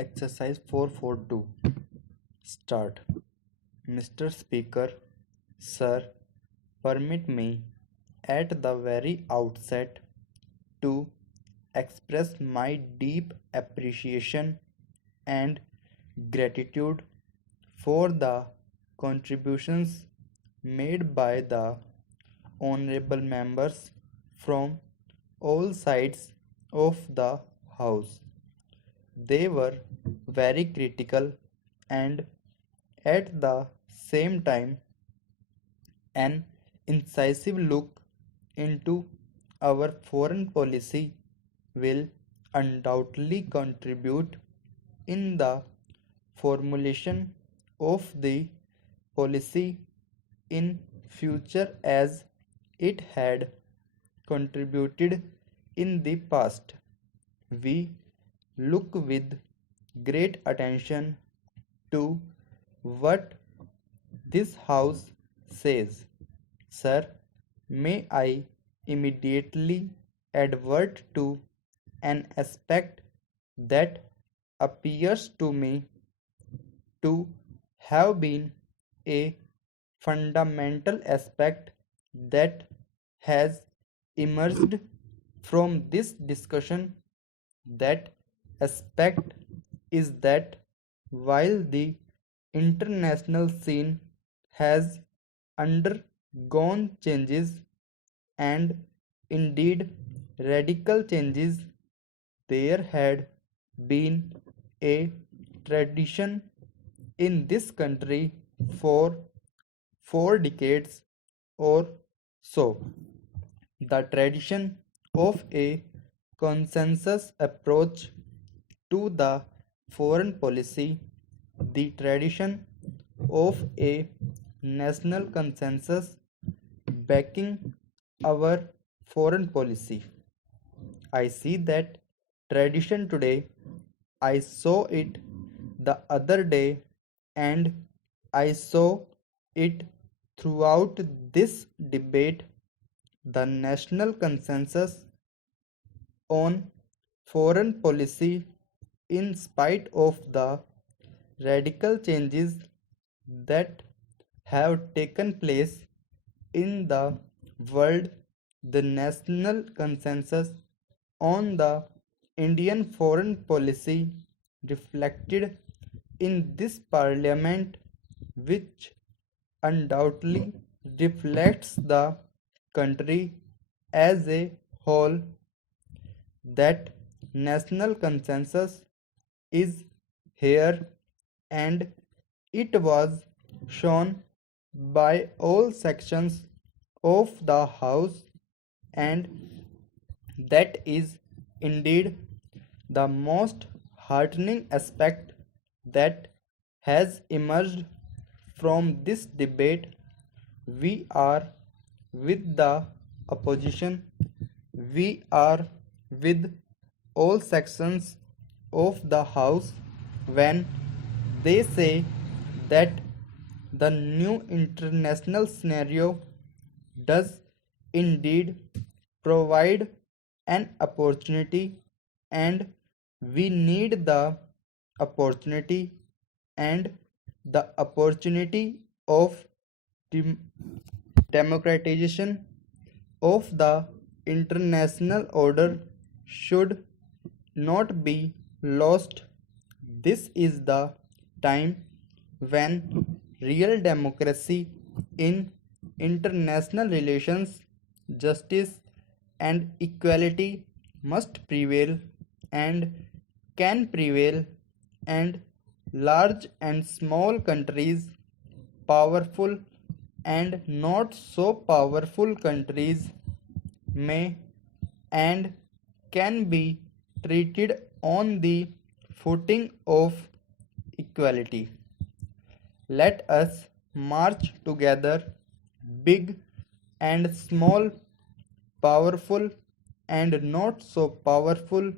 Exercise 442. Start. Mr. Speaker, Sir, permit me at the very outset to express my deep appreciation and gratitude for the contributions made by the honorable members from all sides of the House. They were very critical and at the same time an incisive look into our foreign policy will undoubtedly contribute in the formulation of the policy in future as it had contributed in the past. We look with great attention to what this House says. Sir, may I immediately advert to an aspect that appears to me to have been a fundamental aspect that has emerged from this discussion. That aspect is that while the international scene has undergone changes and indeed radical changes, there had been a tradition in this country for 4 decades or so. The tradition of a consensus approach to the foreign policy, the tradition of a national consensus backing our foreign policy. I see that tradition today. I saw it the other day and I saw it throughout this debate. The national consensus on foreign policy, in spite of the radical changes that have taken place in the world, the national consensus on the Indian foreign policy reflected in this parliament, which undoubtedly reflects the country as a whole. That national consensus is here and it was shown by all sections of the House, and that is indeed the most heartening aspect that has emerged from this debate. We are with the opposition, we are with all sections of the House when they say that the new international scenario does indeed provide an opportunity, and we need the opportunity, and the opportunity of democratization of the international order should not be lost. This is the time when real democracy in international relations, justice, and equality must prevail and can prevail, and large and small countries, powerful and not so powerful countries, may and can be treated on the footing of equality. Let us march together, big and small, powerful and not so powerful,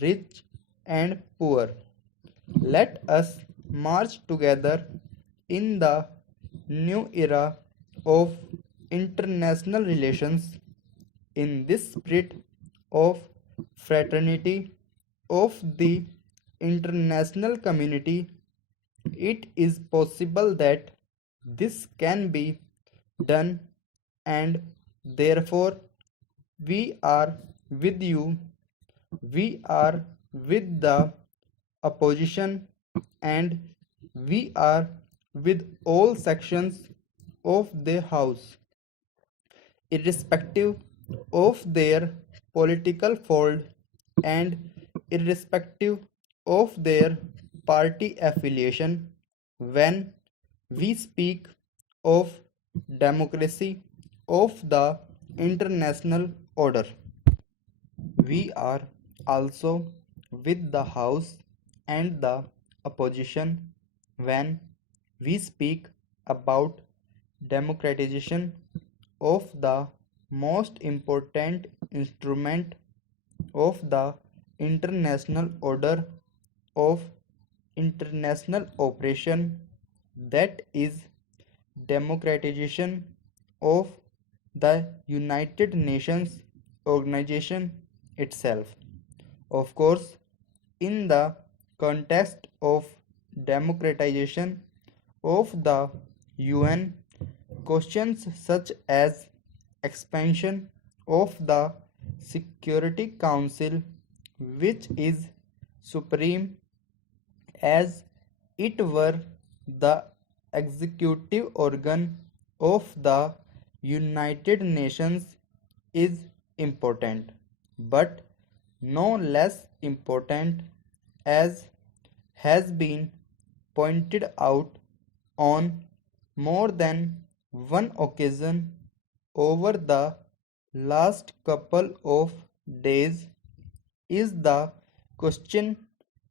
rich and poor. Let us march together in the new era of international relations in this spirit of fraternity, of the international community, it is possible that this can be done, and therefore we are with you, we are with the opposition, and we are with all sections of the House, irrespective of their political fold and irrespective of their party affiliation. When we speak of democracy of the international order, we are also with the House and the opposition when we speak about democratization of the most important instrument of the international order of international operation, that is democratization of the United Nations organization itself. Of course, in the context of democratization of the UN, questions such as expansion of the Security Council, which is supreme as it were the executive organ of the United Nations, is important, but no less important, as has been pointed out on more than one occasion over the last couple of days, is the question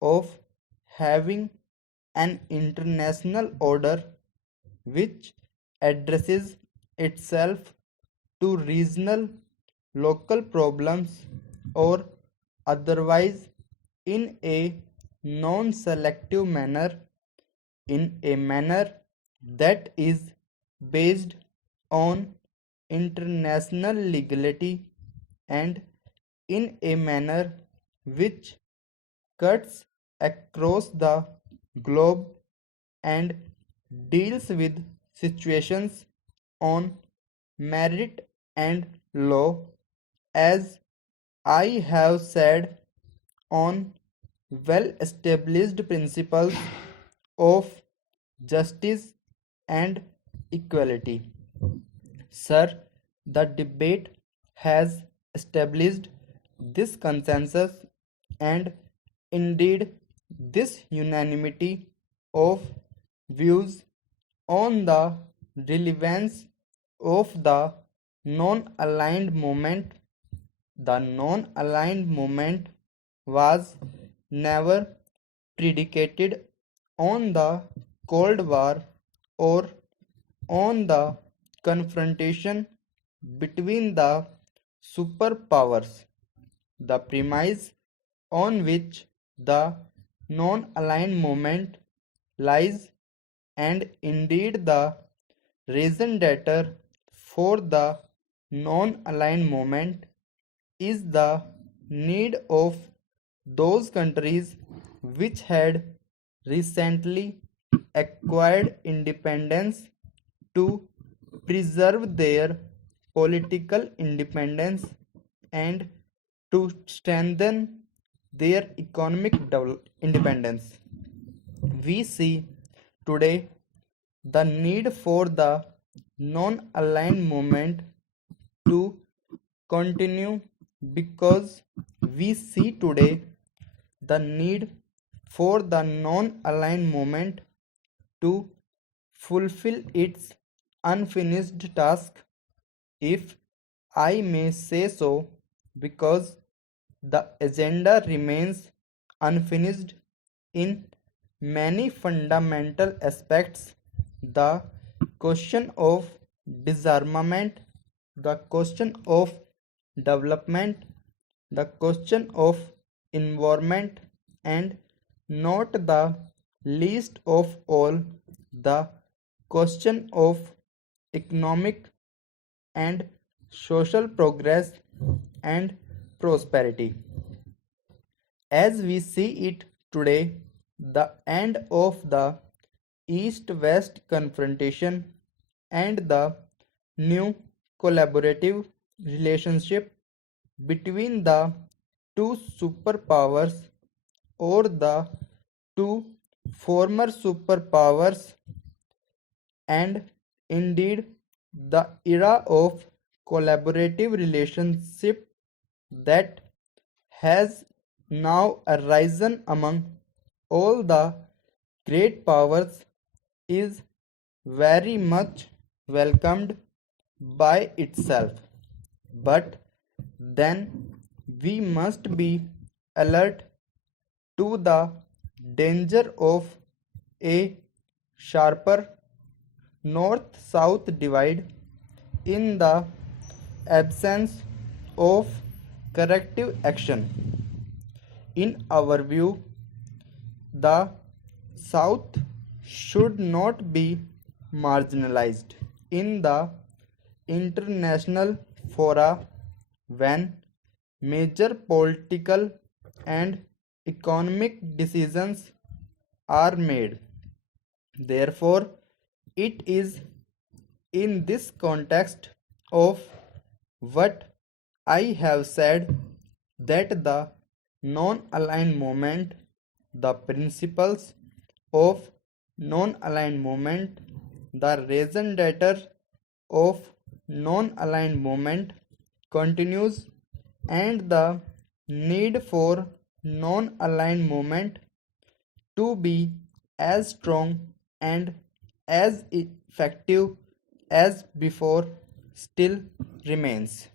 of having an international order which addresses itself to regional local problems, or otherwise in a non-selective manner, in a manner that is based on international legality, and in a manner which cuts across the globe and deals with situations on merit and law, as I have said, on well established principles of justice and equality. Sir, the debate has established this consensus, and indeed this unanimity of views on the relevance of the non-aligned movement. The non-aligned movement was never predicated on the Cold War or on the confrontation between the superpowers. The premise on which the non-aligned movement lies, and indeed the reason data for the non-aligned movement, is the need of those countries which had recently acquired independence to preserve their political independence and to strengthen their economic independence. We see today the need for the non-aligned movement to continue, because we see today the need for the non-aligned movement to fulfill its unfinished task, if I may say so, because the agenda remains unfinished in many fundamental aspects. The question of disarmament, the question of development, the question of environment, and not the least of all, the question of economic and social progress and prosperity. As we see it today, the end of the East-West confrontation and the new collaborative relationship between the two superpowers or the two former superpowers, and indeed the era of collaborative relationship that has now arisen among all the great powers is very much welcomed by itself. But then we must be alert to the danger of a sharper north-south divide in the absence of corrective action. In our view, the South should not be marginalized in the international fora when major political and economic decisions are made. Therefore, it is in this context of what I have said that the non-aligned movement, the principles of non-aligned movement, the raison d'etre of non-aligned movement continues, and the need for non-aligned movement to be as strong and as effective as before still remains.